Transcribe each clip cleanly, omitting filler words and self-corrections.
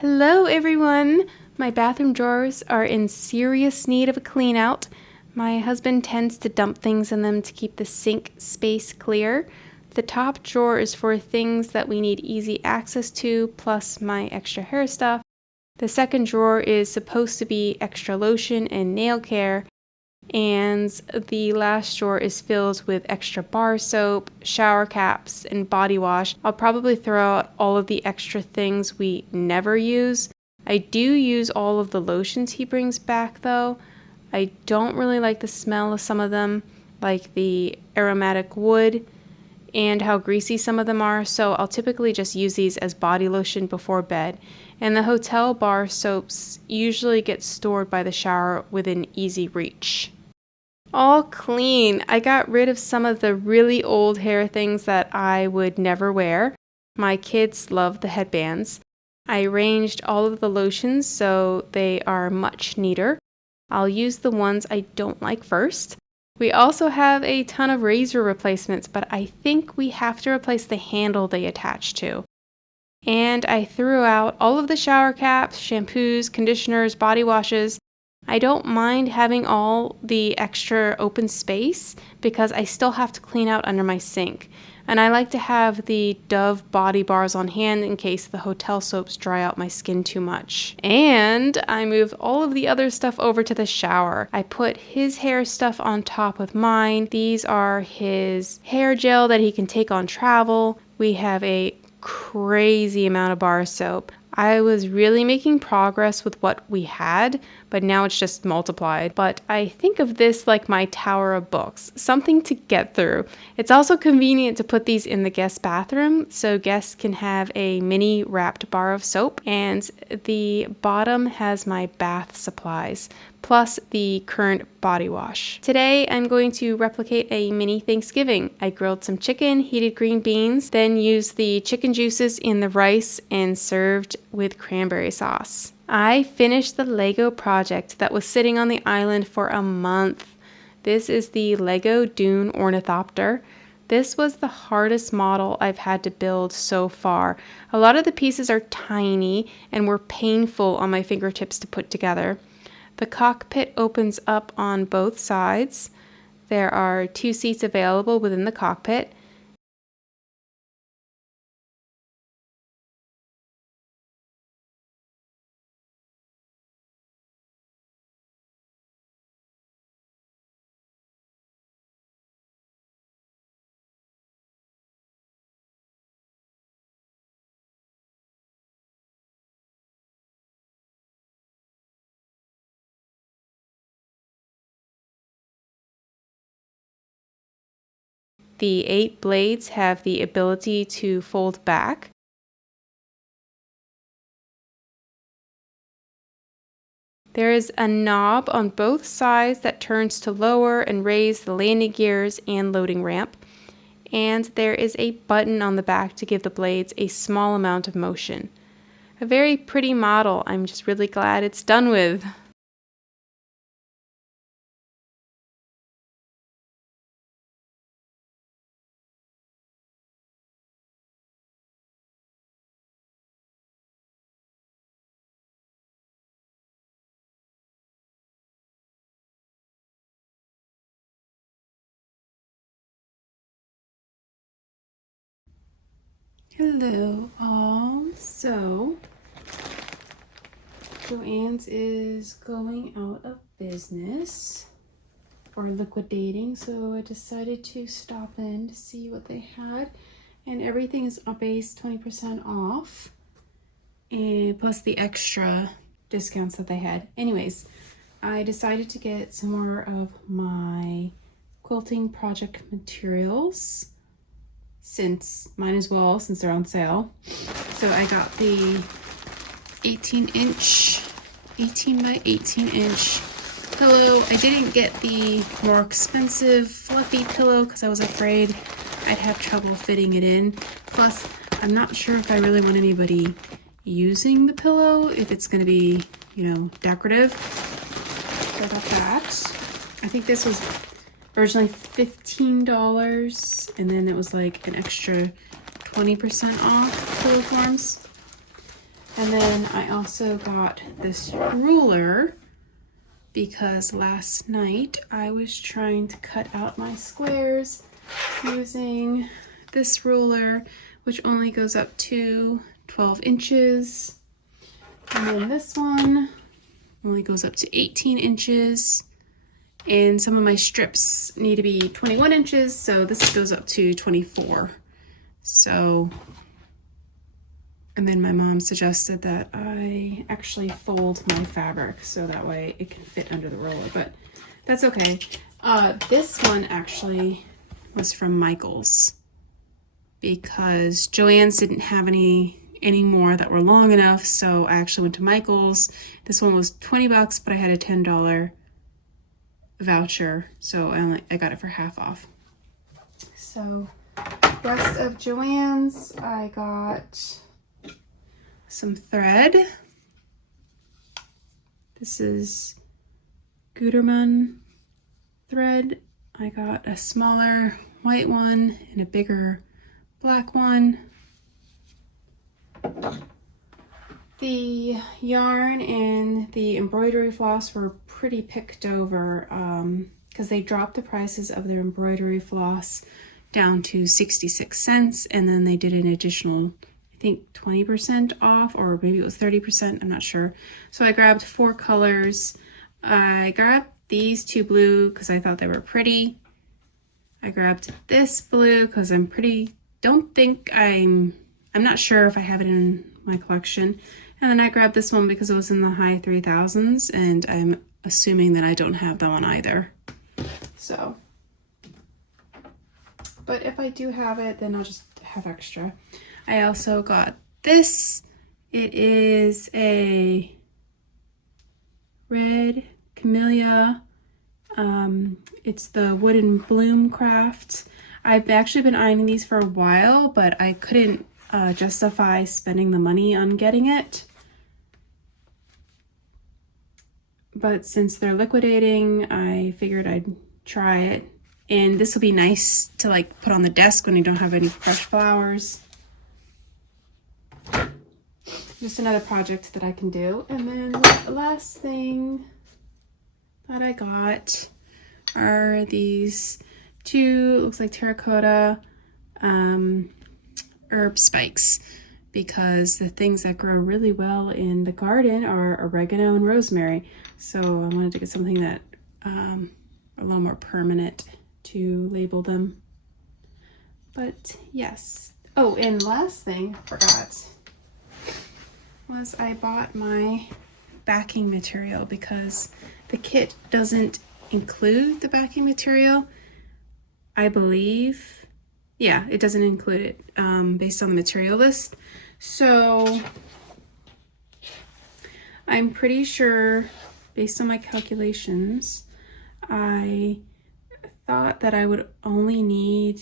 Hello everyone! My bathroom drawers are in serious need of a clean out. My husband tends to dump things in them to keep the sink space clear. The top drawer is for things that we need easy access to, plus my extra hair stuff. The second drawer is supposed to be extra lotion and nail care. And the last drawer is filled with extra bar soap, shower caps, and body wash. I'll probably throw out all of the extra things we never use. I do use all of the lotions he brings back though. I don't really like the smell of some of them, like the aromatic wood and how greasy some of them are, so I'll typically just use these as body lotion before bed. And the hotel bar soaps usually get stored by the shower within easy reach. All clean. I got rid of some of the really old hair things that I would never wear. My kids love the headbands. I arranged all of the lotions so they are much neater. I'll use the ones I don't like first. We also have a ton of razor replacements, but I think we have to replace the handle they attach to. And I threw out all of the shower caps, shampoos, conditioners, body washes. I don't mind having all the extra open space because I still have to clean out under my sink. And I like to have the Dove body bars on hand in case the hotel soaps dry out my skin too much. And I moved all of the other stuff over to the shower. I put his hair stuff on top of mine. These are his hair gel that he can take on travel. We have a crazy amount of bar soap. I was really making progress with what we had, but now it's just multiplied. But I think of this like my tower of books, something to get through. It's also convenient to put these in the guest bathroom so guests can have a mini wrapped bar of soap, and the bottom has my bath supplies, plus the current body wash. Today I'm going to replicate a mini Thanksgiving. I grilled some chicken, heated green beans, then used the chicken juices in the rice and served with cranberry sauce. I finished the Lego project that was sitting on the island for a month. This is the Lego Dune Ornithopter. This was the hardest model I've had to build so far. A lot of the pieces are tiny and were painful on my fingertips to put together. The cockpit opens up on both sides. There are 2 seats available within the cockpit. The 8 blades have the ability to fold back. There is a knob on both sides that turns to lower and raise the landing gears and loading ramp. And there is a button on the back to give the blades a small amount of motion. A very pretty model. I'm just really glad it's done with. Hello all. So JoAnn's is going out of business or liquidating, so I decided to stop in to see what they had, and everything is base 20% off, and plus the extra discounts that they had. Anyways, I decided to get some more of my quilting project materials, since mine as well, since they're on sale. So I got the 18 by 18 inch pillow. I didn't get the more expensive fluffy pillow because I was afraid I'd have trouble fitting it in. Plus, I'm not sure if I really want anybody using the pillow, if it's going to be, decorative. So I got that. I think this was originally $15, and then it was like an extra 20% off pillow forms. And then I also got this ruler because last night I was trying to cut out my squares using this ruler, which only goes up to 12 inches. And then this one only goes up to 18 inches. And some of my strips need to be 21 inches, so this goes up to 24. So, and then my mom suggested that I actually fold my fabric so that way it can fit under the roller, but that's okay. This one actually was from Michael's because JoAnn's didn't have any more that were long enough, so I actually went to Michael's. This one was 20 bucks, but I had a $10 voucher, so I got it for half off. So rest of JoAnn's, I got some thread. This is Gutermann thread. I got a smaller white one and a bigger black one. The yarn and the embroidery floss were pretty picked over because they dropped the prices of their embroidery floss down to 66 cents, and then they did an additional, I think 20% off, or maybe it was 30%, I'm not sure. So I grabbed 4 colors. I grabbed these 2 blue because I thought they were pretty. I grabbed this blue because I'm not sure if I have it in my collection. And then I grabbed this one because it was in the high 3000s, and I'm assuming that I don't have that one either. So, but if I do have it, then I'll just have extra. I also got this. It is a red camellia. It's the Wooden Bloom Craft. I've actually been eyeing these for a while, but I couldn't justify spending the money on getting it. But since they're liquidating, I figured I'd try it. And this will be nice to like put on the desk when you don't have any fresh flowers. Just another project that I can do. And then the last thing that I got are these 2, looks like terracotta herb spikes, because the things that grow really well in the garden are oregano and rosemary. So I wanted to get something that a little more permanent to label them. But yes. Oh, and last thing I forgot was I bought my backing material because the kit doesn't include the backing material, I believe. Yeah, it doesn't include it based on the material list. So I'm pretty sure, based on my calculations, I thought that I would only need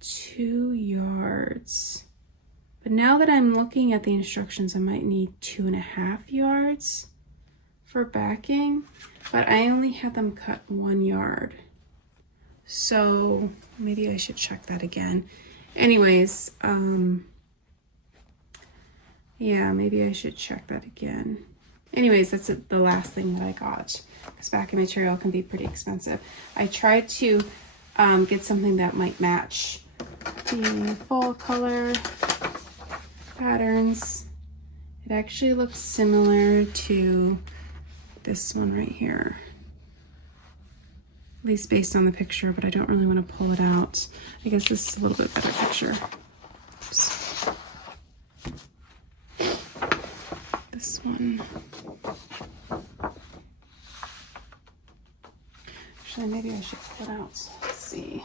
2 yards. But now that I'm looking at the instructions, I might need 2.5 yards for backing, but I only had them cut 1 yard. So maybe I should check that again. Anyways, yeah, maybe I should check that again. Anyways, that's the last thing that I got, because backing material can be pretty expensive. I tried to get something that might match the fall color patterns. It actually looks similar to this one right here, at least based on the picture, but I don't really want to pull it out. I guess this is a little bit better picture. Oops. This one. Actually, maybe I should pull it out. Let's see.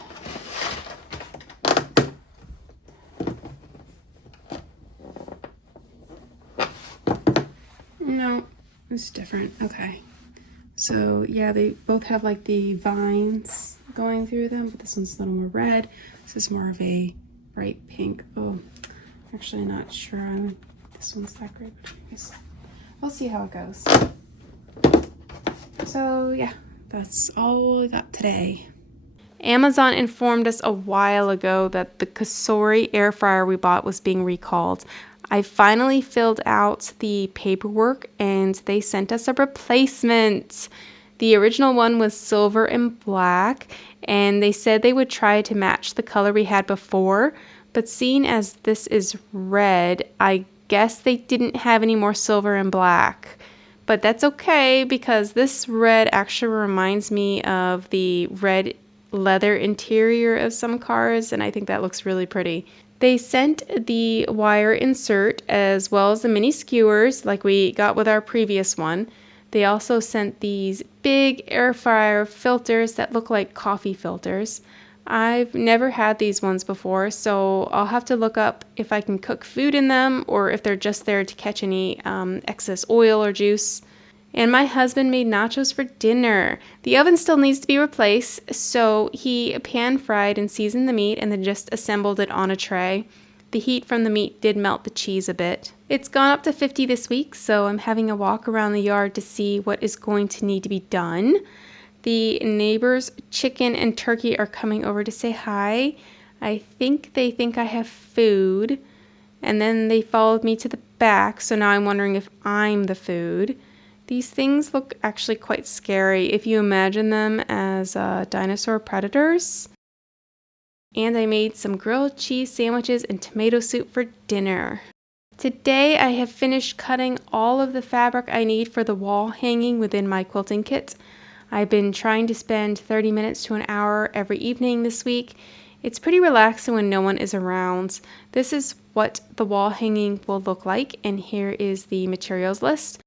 No, it's different. Okay. So yeah, they both have like the vines going through them, but this one's a little more red. This is more of a bright pink. Oh, actually not sure this one's that great, but anyways, we'll see how it goes. So yeah, that's all I got today. Amazon informed us a while ago that the Cosori air fryer we bought was being recalled. I finally filled out the paperwork and they sent us a replacement. The original one was silver and black, and they said they would try to match the color we had before, but seeing as this is red, I guess they didn't have any more silver and black. But that's okay because this red actually reminds me of the red leather interior of some cars, and I think that looks really pretty. They sent the wire insert as well as the mini skewers like we got with our previous one. They also sent these big air fryer filters that look like coffee filters. I've never had these ones before, so I'll have to look up if I can cook food in them or if they're just there to catch any excess oil or juice. And my husband made nachos for dinner. The oven still needs to be replaced, so he pan fried and seasoned the meat and then just assembled it on a tray. The heat from the meat did melt the cheese a bit. It's gone up to 50 this week, so I'm having a walk around the yard to see what is going to need to be done. The neighbors' chicken and turkey are coming over to say hi. I think they think I have food, and then they followed me to the back, so now I'm wondering if I'm the food. These things look actually quite scary if you imagine them as dinosaur predators. And I made some grilled cheese sandwiches and tomato soup for dinner. Today I have finished cutting all of the fabric I need for the wall hanging within my quilting kit. I've been trying to spend 30 minutes to an hour every evening this week. It's pretty relaxing when no one is around. This is what the wall hanging will look like, and here is the materials list.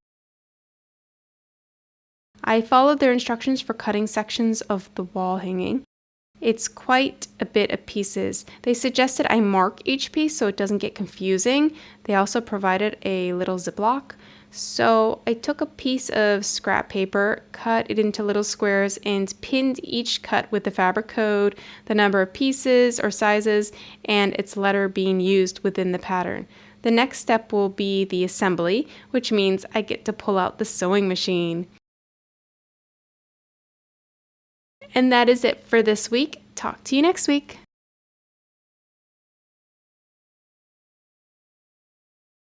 I followed their instructions for cutting sections of the wall hanging. It's quite a bit of pieces. They suggested I mark each piece so it doesn't get confusing. They also provided a little Ziploc. So I took a piece of scrap paper, cut it into little squares, and pinned each cut with the fabric code, the number of pieces or sizes, and its letter being used within the pattern. The next step will be the assembly, which means I get to pull out the sewing machine. And that is it for this week. Talk to you next week.